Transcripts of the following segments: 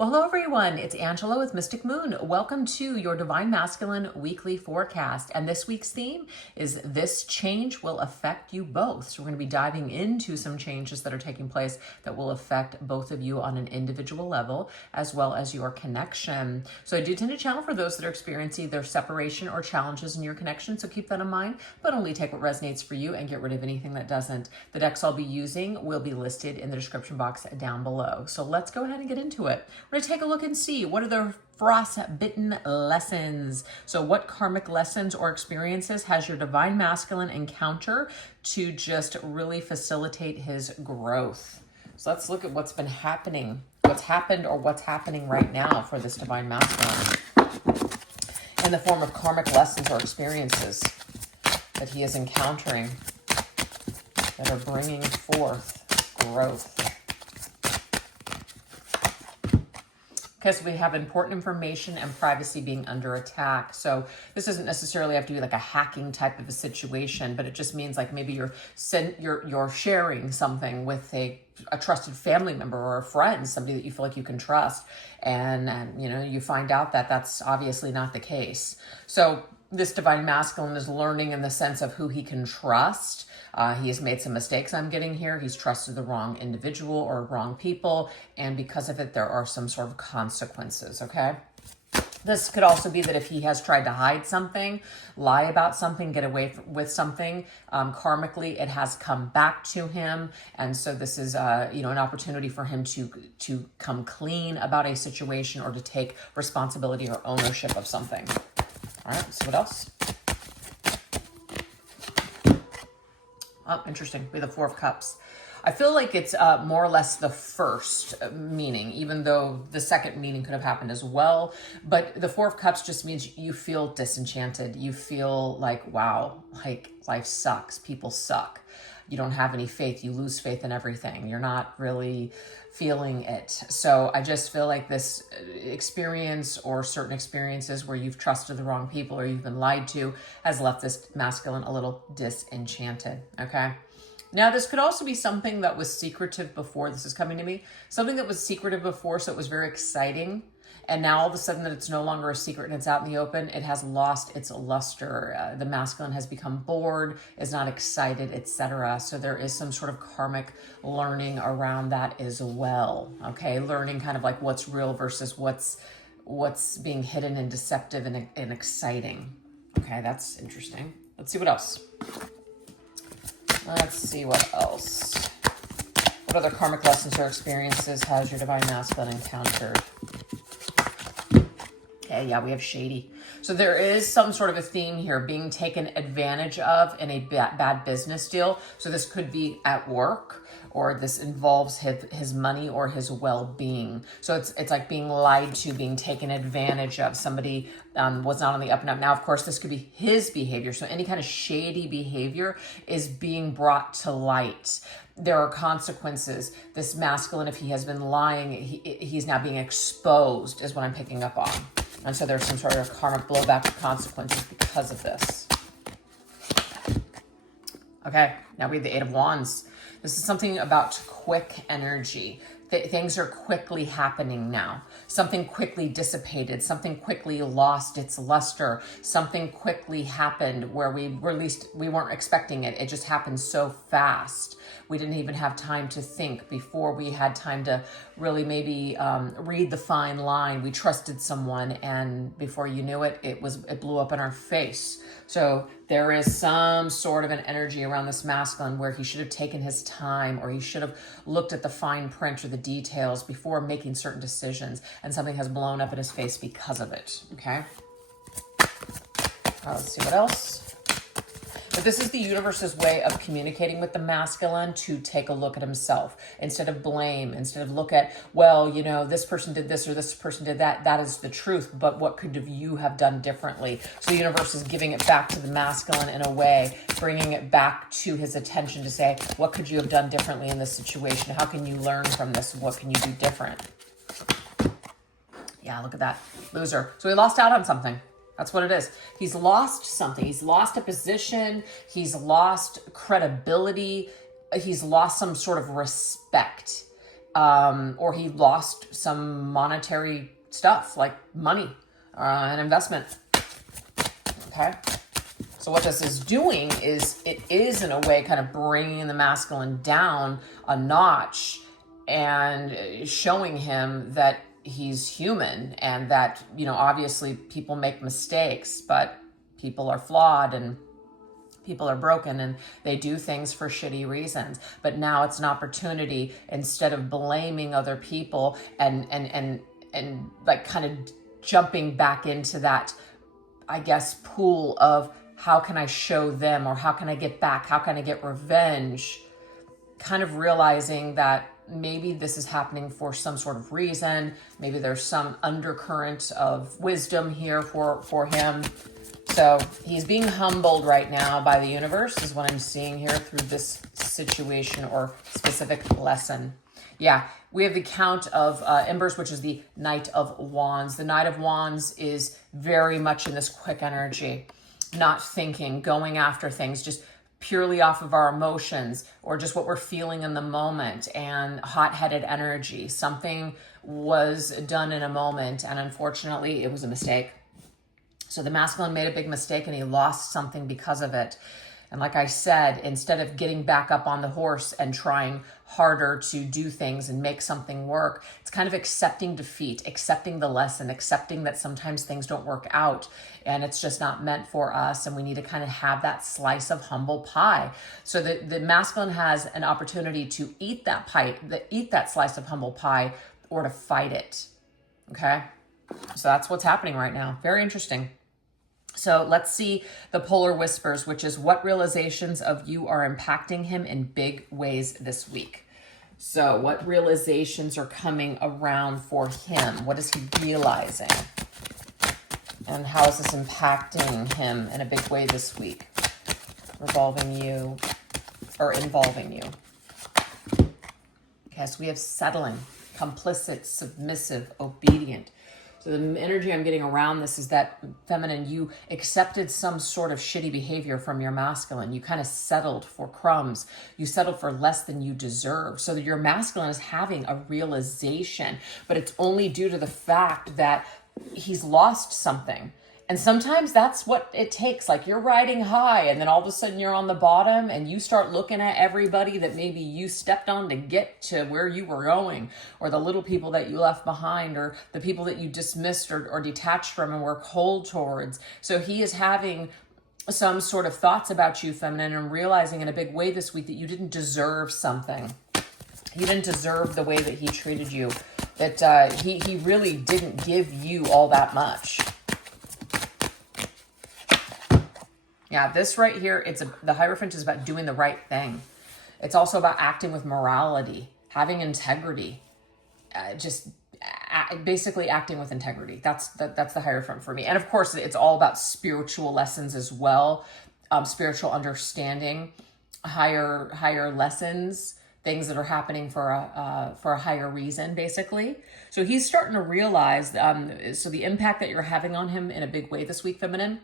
Well, hello everyone. It's Angela with Mystic Moon. Welcome to your Divine Masculine weekly forecast. And this week's theme is this change will affect you both. So we're going to be diving into some changes that are taking place that will affect both of you on an individual level, as well as your connection. So I do tend to channel for those that are experiencing either separation or challenges in your connection. So keep that in mind, but only take what resonates for you and get rid of anything that doesn't. The decks I'll be using will be listed in the description box down below. So let's go ahead and get into it. We're going to take a look and see what are the Frostbitten Lessons. So what karmic lessons or experiences has your Divine Masculine encounter to just really facilitate his growth? So let's look at what's been happening, what's happened or what's happening right now for this Divine Masculine in the form of karmic lessons or experiences that he is encountering that are bringing forth growth. Because we have important information and privacy being under attack. So this doesn't necessarily have to be like a hacking type of a situation, but it just means like maybe you're sharing something with a trusted family member or a friend, somebody that you feel like you can trust, and you know, you find out that that's obviously not the case. So this Divine Masculine is learning in the sense of who he can trust. He has made some mistakes I'm getting here. He's trusted the wrong individual or wrong people. And because of it, there are some sort of consequences, okay? This could also be that if he has tried to hide something, lie about something, get away with something, karmically, it has come back to him. And so this is, you know, an opportunity for him to come clean about a situation or to take responsibility or ownership of something. All right, so what else? Oh, interesting. We have the Four of Cups. I feel like it's more or less the first meaning, even though the second meaning could have happened as well. But the Four of Cups just means you feel disenchanted. You feel like, wow, like life sucks. People suck. You don't have any faith. You lose faith in everything. You're not really feeling it. So I just feel like this experience or certain experiences where you've trusted the wrong people or you've been lied to has left this masculine a little disenchanted, okay? Now, this could also be something that was secretive before. This is coming to me. Something that was secretive before, so it was very exciting. And now all of a sudden that it's no longer a secret and it's out in the open, it has lost its luster. The masculine has become bored, is not excited, etc. So there is some sort of karmic learning around that as well. Okay, learning kind of like what's real versus what's being hidden and deceptive and exciting. Okay, that's interesting. Let's see what else. Let's see what else. What other karmic lessons or experiences has your Divine Masculine encountered? Okay, yeah, we have shady. So there is some sort of a theme here, being taken advantage of in a bad business deal. So this could be at work, or this involves his money or his well-being. So it's like being lied to, being taken advantage of. Somebody was not on the up and up. Now, of course, this could be his behavior. So any kind of shady behavior is being brought to light. There are consequences. This masculine, if he has been lying, he's now being exposed, is what I'm picking up on. And so there's some sort of karmic blowback consequences because of this. Okay, now we have the Eight of Wands. This is something about quick energy. Things are quickly happening now. Something quickly dissipated. Something quickly lost its luster. Something quickly happened where we weren't expecting it. It just happened so fast. We didn't even have time to think before we had time to really maybe read the fine line. We trusted someone, and before you knew it, it blew up in our face. So there is some sort of an energy around this masculine where he should have taken his time, or he should have looked at the fine print or the details before making certain decisions, and something has blown up in his face because of it, okay? Let's see what else. But this is the universe's way of communicating with the masculine to take a look at himself. Instead of blame, instead of look at, well, you know, this person did this or this person did that. That is the truth, but what could you have done differently? So the universe is giving it back to the masculine in a way, bringing it back to his attention to say, what could you have done differently in this situation? How can you learn from this? What can you do different? Yeah, look at that. Loser. So he lost out on something. That's what it is. He's lost something. He's lost a position. He's lost credibility. He's lost some sort of respect. or he lost some monetary stuff like money, an investment. Okay. So what this is doing is it is in a way kind of bringing the masculine down a notch and showing him that he's human and that, you know, obviously people make mistakes, but people are flawed and people are broken and they do things for shitty reasons. But now it's an opportunity, instead of blaming other people and like kind of jumping back into that, I guess, pool of how can I show them, or how can I get back? How can I get revenge? Kind of realizing that maybe this is happening for some sort of reason. Maybe there's some undercurrent of wisdom here for him. So he's being humbled right now by the universe is what I'm seeing here through this situation or specific lesson. Yeah, we have the Count of Embers, which is the Knight of Wands. The Knight of Wands is very much in this quick energy, not thinking, going after things, just purely off of our emotions or just what we're feeling in the moment, and hot-headed energy. Something was done in a moment, and unfortunately, it was a mistake. So the masculine made a big mistake and he lost something because of it. And like I said, instead of getting back up on the horse and trying harder to do things and make something work, it's kind of accepting defeat, accepting the lesson, accepting that sometimes things don't work out and it's just not meant for us. And we need to kind of have that slice of humble pie. So the masculine has an opportunity to eat that pie, eat that slice of humble pie, or to fight it. Okay. So that's what's happening right now. Very interesting. So let's see the polar whispers, which is what realizations of you are impacting him in big ways this week. So what realizations are coming around for him? What is he realizing? And how is this impacting him in a big way this week? Involving you. Okay, so we have settling, complicit, submissive, obedient. So the energy I'm getting around this is that, feminine, you accepted some sort of shitty behavior from your masculine. You kind of settled for crumbs. You settled for less than you deserve. So that your masculine is having a realization, but it's only due to the fact that he's lost something. And sometimes that's what it takes. Like you're riding high and then all of a sudden you're on the bottom and you start looking at everybody that maybe you stepped on to get to where you were going, or the little people that you left behind, or the people that you dismissed or detached from and were cold towards. So he is having some sort of thoughts about you, feminine, and realizing in a big way this week that you didn't deserve something. You didn't deserve the way that he treated you, that he really didn't give you all that much. Yeah, this right here, the Hierophant is about doing the right thing. It's also about acting with morality, having integrity, basically acting with integrity. That's the Hierophant for me. And of course, it's all about spiritual lessons as well, spiritual understanding, higher lessons, things that are happening for a higher reason, basically. So he's starting to realize, so the impact that you're having on him in a big way this week, feminine,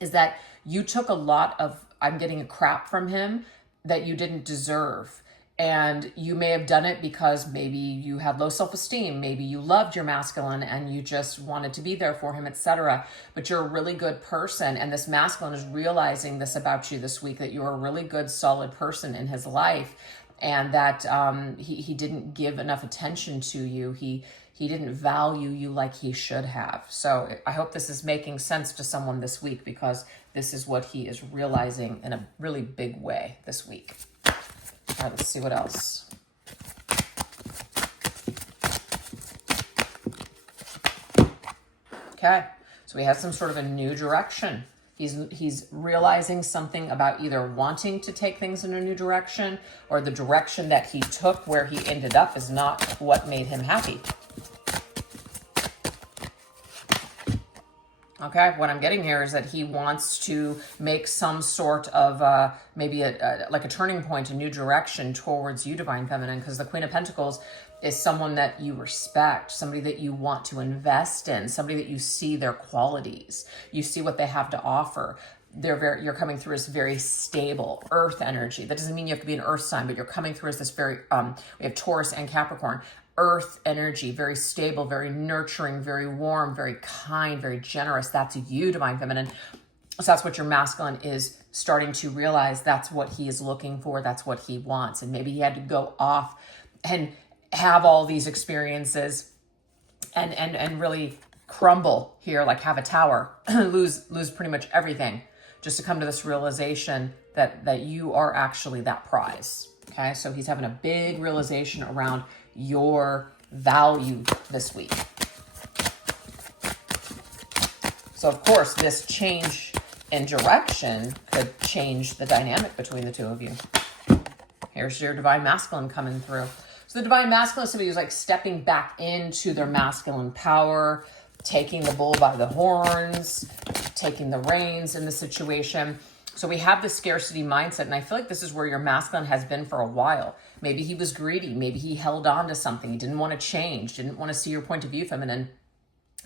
is that you took a lot of, I'm getting a crap from him that you didn't deserve. And you may have done it because maybe you had low self-esteem. Maybe you loved your masculine and you just wanted to be there for him, etc. But you're a really good person. And this masculine is realizing this about you this week, that you're a really good, solid person in his life. And that he didn't give enough attention to you. He didn't value you like he should have. So I hope this is making sense to someone this week, because this is what he is realizing in a really big way this week. All right, let's see what else. Okay, so we have some sort of a new direction. He's realizing something about either wanting to take things in a new direction, or the direction that he took where he ended up is not what made him happy. Okay, what I'm getting here is that he wants to make some sort of maybe like a turning point, a new direction towards you, Divine Feminine, because the Queen of Pentacles is someone that you respect, somebody that you want to invest in, somebody that you see their qualities, you see what they have to offer. you're coming through as very stable earth energy. That doesn't mean you have to be an earth sign, but you're coming through as this very, we have Taurus and Capricorn, earth energy, very stable, very nurturing, very warm, very kind, very generous. That's you, Divine Feminine. So that's what your masculine is starting to realize. That's what he is looking for. That's what he wants. And maybe he had to go off and have all these experiences and really crumble here, like have a tower, lose pretty much everything, just to come to this realization that you are actually that prize. Okay, so he's having a big realization around your value this week. So of course, this change in direction could change the dynamic between the two of you. Here's your Divine Masculine coming through. So the Divine Masculine is somebody who's like stepping back into their masculine power, taking the bull by the horns, taking the reins in the situation. So we have the scarcity mindset, and I feel like this is where your masculine has been for a while. Maybe he was greedy. Maybe he held on to something. He didn't want to change, didn't want to see your point of view, feminine,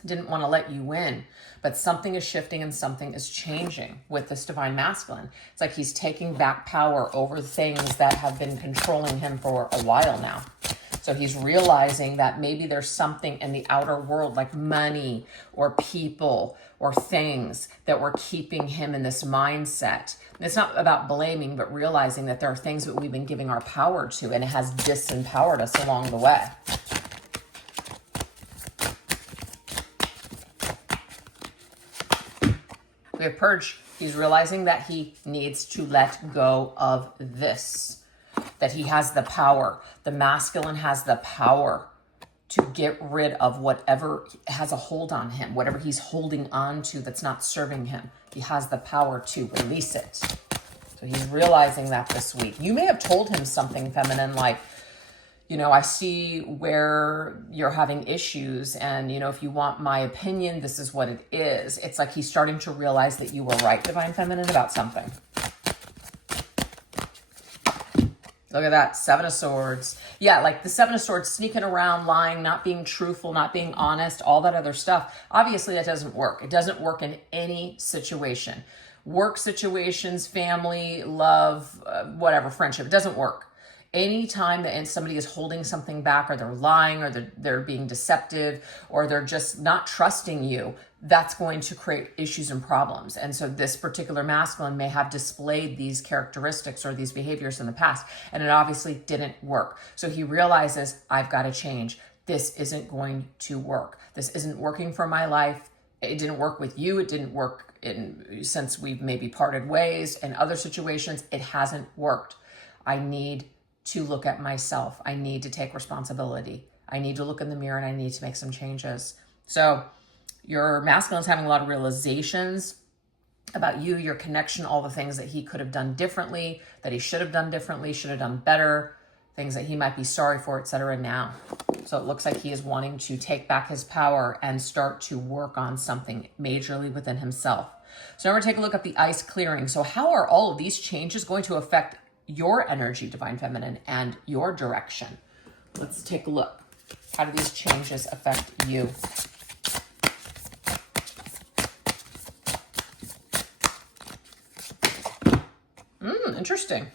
didn't want to let you win. But something is shifting and something is changing with this Divine Masculine. It's like he's taking back power over things that have been controlling him for a while now. So he's realizing that maybe there's something in the outer world, like money or people or things, that were keeping him in this mindset. And it's not about blaming, but realizing that there are things that we've been giving our power to, and it has disempowered us along the way. We have Purge. He's realizing that he needs to let go of this, that he has the power. The masculine has the power to get rid of whatever has a hold on him, whatever he's holding on to that's not serving him. He has the power to release it. So he's realizing that this week. You may have told him something, feminine, like, you know, I see where you're having issues, and, you know, if you want my opinion, this is what it is. It's like he's starting to realize that you were right, Divine Feminine, about something. Look at that, Seven of Swords. Yeah, like the Seven of Swords, sneaking around, lying, not being truthful, not being honest, all that other stuff. Obviously, that doesn't work. It doesn't work in any situation. Work situations, family, love, whatever, friendship. It doesn't work. Anytime that somebody is holding something back, or they're lying, or they're being deceptive, or they're just not trusting you, that's going to create issues and problems. And so this particular masculine may have displayed these characteristics or these behaviors in the past, and it obviously didn't work. So he realizes, I've got to change. This isn't going to work. This isn't working for my life. It didn't work with you. It didn't work since we've maybe parted ways. In other situations, it hasn't worked. I need to look at myself. I need to take responsibility. I need to look in the mirror, and I need to make some changes. So your masculine is having a lot of realizations about you, your connection, all the things that he could have done differently, that he should have done differently, should have done better, things that he might be sorry for, etc. now. So it looks like he is wanting to take back his power and start to work on something majorly within himself. So now we're going to take a look at the ice clearing. So how are all of these changes going to affect your energy, Divine Feminine, and your direction? Let's take a look. How do these changes affect you? Interesting.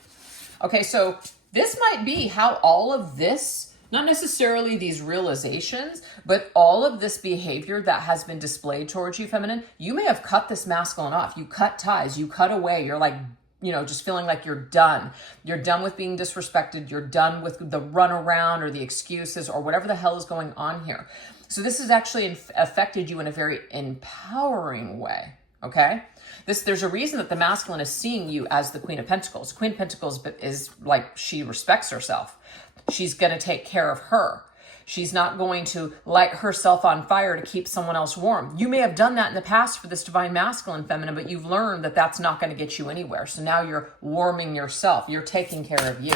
Okay, so this might be how all of this, not necessarily these realizations, but all of this behavior that has been displayed towards you, feminine, you may have cut this masculine off. You cut ties, you cut away. You're like, you know, just feeling like you're done. You're done with being disrespected. You're done with the runaround or the excuses or whatever the hell is going on here. So this has actually affected you in a very empowering way, okay? There's a reason that the masculine is seeing you as the Queen of Pentacles. Queen of Pentacles is like, she respects herself. She's going to take care of her. She's not going to light herself on fire to keep someone else warm. You may have done that in the past for this Divine Masculine, feminine, but you've learned that that's not going to get you anywhere. So now you're warming yourself. You're taking care of you.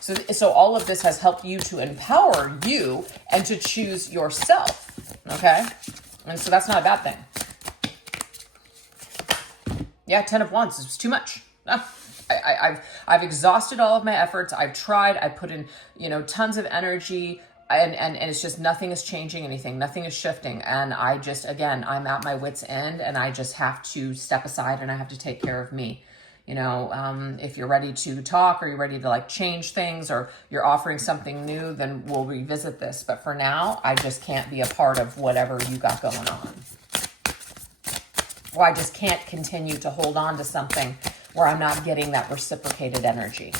So all of this has helped you to empower you and to choose yourself, okay? And so that's not a bad thing. Yeah, 10 of Wands is too much. I've exhausted all of my efforts. I've tried. I put in, tons of energy. and it's just nothing is changing anything. Nothing is shifting. And I just, again, I'm at my wit's end and I just have to step aside and I have to take care of me. You know, if you're ready to talk or you're ready to like change things or you're offering something new, then we'll revisit this. But for now, I just can't be a part of whatever you got going on. Or I just can't continue to hold on to something where I'm not getting that reciprocated energy.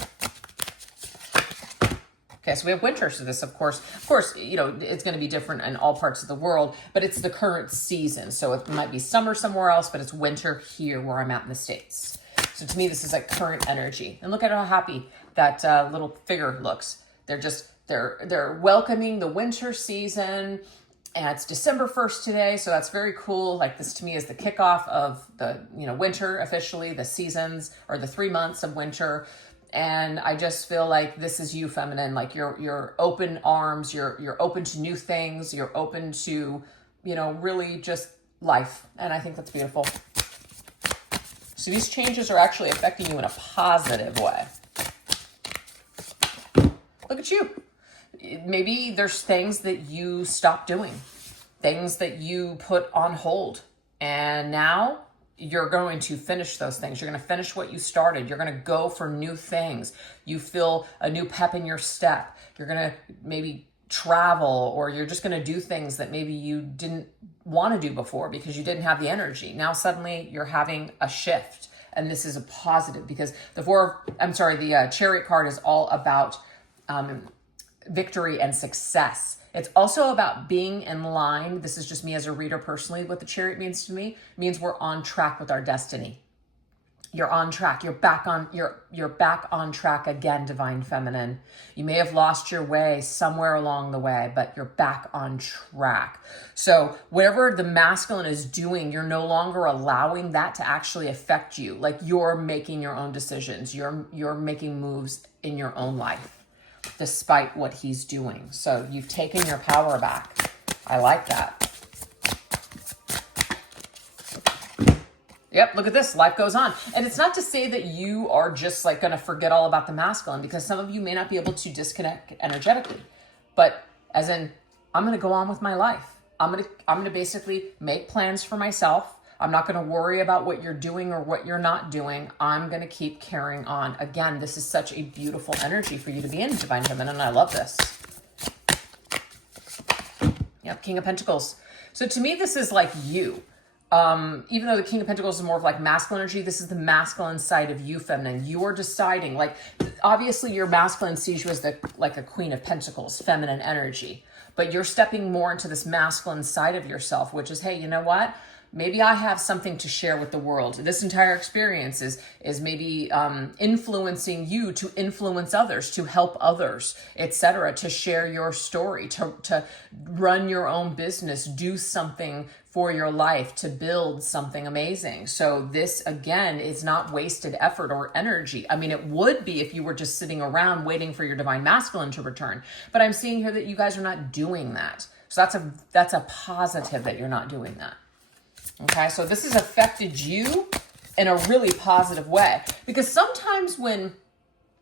Okay, so we have winter. So this, of course, you know, it's going to be different in all parts of the world, but it's the current season. So it might be summer somewhere else, but it's winter here where I'm at in the States. So to me, this is like current energy. And look at how happy that little figure looks. They're welcoming the winter season. And it's December 1st today, so that's very cool. Like this to me is the kickoff of the, you know, winter officially, the seasons or the 3 months of winter. And I just feel like this is you, feminine. Like you're open arms, you're open to new things, you're open to, you know, really just life. And I think that's beautiful. So these changes are actually affecting you in a positive way. Look at you. Maybe there's things that you stopped doing, things that you put on hold, and now you're going to finish those things. You're going to finish what you started. You're going to go for new things. You feel a new pep in your step. You're going to maybe travel, or you're just going to do things that maybe you didn't want to do before because you didn't have the energy. Now suddenly you're having a shift, and this is a positive because the Chariot card is all about victory and success. It's also about being in line. This is just me as a reader personally. What the Chariot means to me means we're on track with our destiny. You're on track. You're back on track again, Divine Feminine. You may have lost your way somewhere along the way, but you're back on track. So whatever the masculine is doing, you're no longer allowing that to actually affect you. Like you're making your own decisions. You're making moves in your own life, despite what he's doing. So you've taken your power back. I like that. Yep, look at this. Life goes on. And it's not to say that you are just like going to forget all about the masculine, because some of you may not be able to disconnect energetically. But as in, I'm going to go on with my life. I'm going to basically make plans for myself. I'm not going to worry about what you're doing or what you're not doing. I'm going to keep carrying on. Again, this is such a beautiful energy for you to be in, Divine Feminine, and I love this. Yep, King of Pentacles. So to me, this is like you. Even though the King of Pentacles is more of like masculine energy, this is the masculine side of you, feminine. You're deciding, like, obviously your masculine sees you as like a Queen of Pentacles, feminine energy, but you're stepping more into this masculine side of yourself, which is, hey, you know what? Maybe I have something to share with the world. This entire experience is maybe influencing you to influence others, to help others, etc., to share your story, to run your own business, do something for your life, to build something amazing. So this, again, is not wasted effort or energy. I mean, it would be if you were just sitting around waiting for your divine masculine to return. But I'm seeing here that you guys are not doing that. So that's a positive that you're not doing that. Okay, so this has affected you in a really positive way, because sometimes when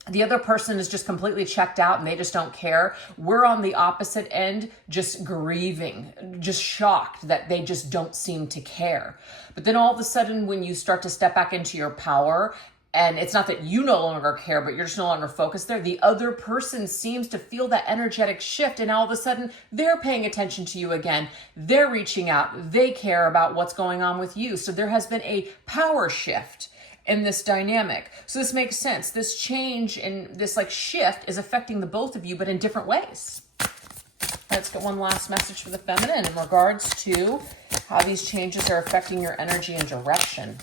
the other person is just completely checked out and they just don't care, we're on the opposite end, just grieving, just shocked that they just don't seem to care. But then all of a sudden, when you start to step back into your power, and it's not that you no longer care, but you're just no longer focused there, the other person seems to feel that energetic shift, and all of a sudden they're paying attention to you again. They're reaching out. They care about what's going on with you. So there has been a power shift in this dynamic. So this makes sense. This change and this like shift is affecting the both of you, but in different ways. Let's get one last message for the feminine in regards to how these changes are affecting your energy and direction.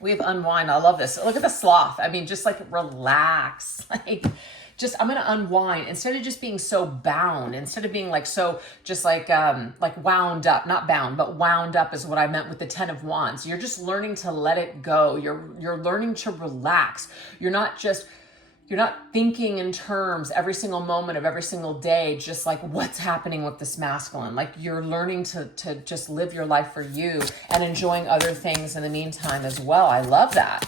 We have unwind. I love this. Look at the sloth. I mean, just like relax. Like, just, I'm going to unwind instead of just being so bound, instead of being like, so just like wound up, not bound, but wound up is what I meant with the 10 of Wands. You're just learning to let it go. You're learning to relax. You're not thinking in terms every single moment of every single day, just like what's happening with this masculine. Like you're learning to just live your life for you and enjoying other things in the meantime as well. I love that.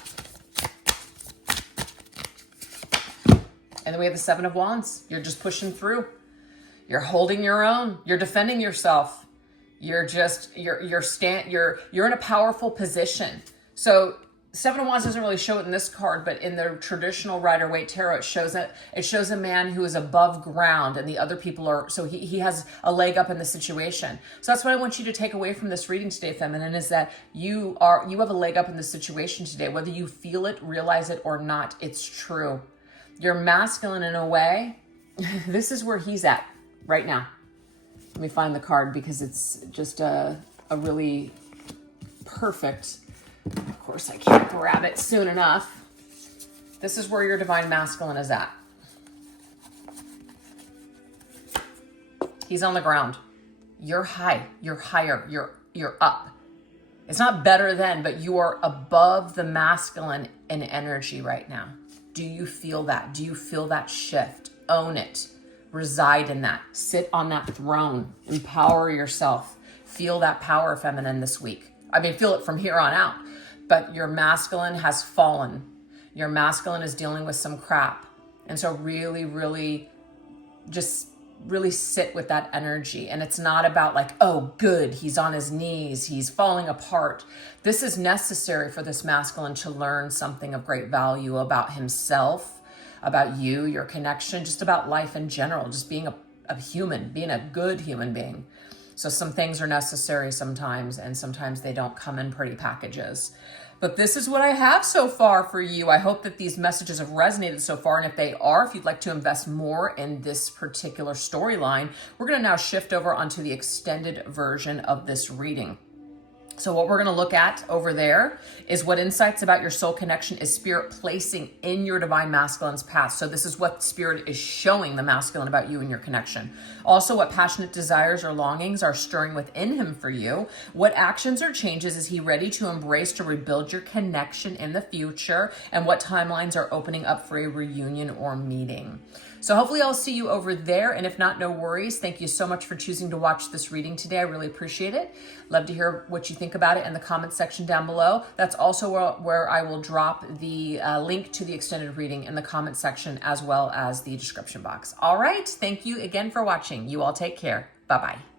And then we have the 7 of Wands. You're just pushing through. You're holding your own. You're defending yourself. You're in a powerful position. So Seven of Wands doesn't really show it in this card, but in the traditional Rider-Waite Tarot, it shows a man who is above ground and the other people are, so he has a leg up in the situation. So that's what I want you to take away from this reading today, Feminine, is that you have a leg up in the situation today. Whether you feel it, realize it or not, it's true. You're masculine in a way. This is where he's at right now. Let me find the card because it's just a really perfect. Of course, I can't grab it soon enough. This is where your divine masculine is at. He's on the ground. You're high. You're higher. You're up. It's not better than, but you are above the masculine in energy right now. Do you feel that? Do you feel that shift? Own it. Reside in that. Sit on that throne. Empower yourself. Feel that power, Feminine, this week. I mean, feel it from here on out. But your masculine has fallen. Your masculine is dealing with some crap. And so really, really just really sit with that energy. And it's not about like, oh, good, he's on his knees, he's falling apart. This is necessary for this masculine to learn something of great value about himself, about you, your connection, just about life in general, just being a human, being a good human being. So some things are necessary sometimes, and sometimes they don't come in pretty packages. But this is what I have so far for you. I hope that these messages have resonated so far. And if they are, if you'd like to invest more in this particular storyline, we're going to now shift over onto the extended version of this reading. So what we're going to look at over there is what insights about your soul connection is Spirit placing in your divine masculine's path. So this is what Spirit is showing the masculine about you and your connection. Also, what passionate desires or longings are stirring within him for you. What actions or changes is he ready to embrace to rebuild your connection in the future? And what timelines are opening up for a reunion or meeting? So hopefully I'll see you over there. And if not, no worries. Thank you so much for choosing to watch this reading today. I really appreciate it. Love to hear what you think about it in the comments section down below. That's also where I will drop the link to the extended reading in the comment section as well as the description box. All right. Thank you again for watching. You all take care. Bye-bye.